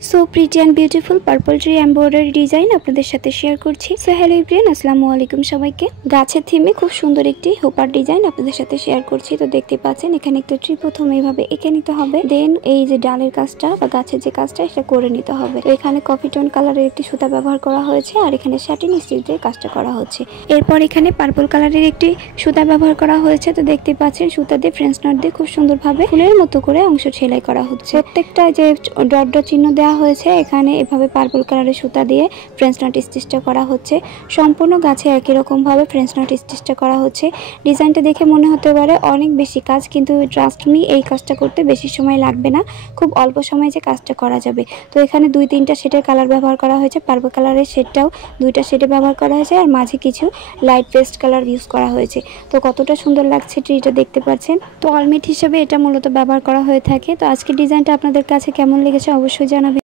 So pretty and beautiful purple tree embroidery design আপনাদের সাথে share করছি। সো হ্যালো এভরিওয়ান, আসসালামু আলাইকুম সবাইকে। গাছের থিমে খুব সুন্দর একটি হোপার ডিজাইন আপনাদের সাথে শেয়ার করছি। তো দেখতে পাচ্ছেন এখানে একটা ট্রি প্রথমে এইভাবে এঁকে নিতে হবে, দেন এই যে ডালের কাজটা বা গাছের যে কাজটা সেটা করে নিতে হবে। তো এখানে কফি টোন কালারের একটি সুতা ব্যবহার করা হয়েছে আর এখানে স্যাটিন স্টিচ দিয়ে কাজটা করা হচ্ছে। এরপর এখানে পার্পল কালারের একটি সুতা ব্যবহার করা হয়েছে। তো দেখতে পাচ্ছেন সুতা দিয়ে ফ্রেঞ্চ নট দিয়ে খুব সুন্দরভাবে ফুলের মতো করে অংশ সেলাই করা হচ্ছে। প্রত্যেকটা যে ডট ডট চিহ্ন দেওয়া হয়েছে এখানে এভাবে পার্পল কালারের সুতা দিয়ে ফ্রেঞ্চ নট স্টিচটা করা হচ্ছে। সম্পূর্ণ গাছে একই রকম ভাবে ফ্রেঞ্চ নট স্টিচটা করা হচ্ছে। ডিজাইনটা দেখে মনে হতে পারে অনেক বেশি কাজ, কিন্তু ট্রাস্ট মি এই কাজটা করতে বেশি সময় লাগবে না, খুব অল্প সময়ে যে কাজটা করা যাবে। তো এখানে 2-3টা শেডের কালার ব্যবহার করা হয়েছে। পার্পল কালারের শেডটাও 2টা শেডে ব্যবহার করা হয়েছে আর মাঝে কিছু লাইট পেস্ট কালার ইউজ করা হয়েছে। তো কতটা সুন্দর লাগছে ট্রিটা দেখতে পাচ্ছেন। তো অলমেট হিসেবে এটা মূলত ব্যবহার করা হয়ে থাকে। তো আজকের ডিজাইনটা আপনাদের কাছে কেমন লেগেছে অবশ্যই জানাবেন।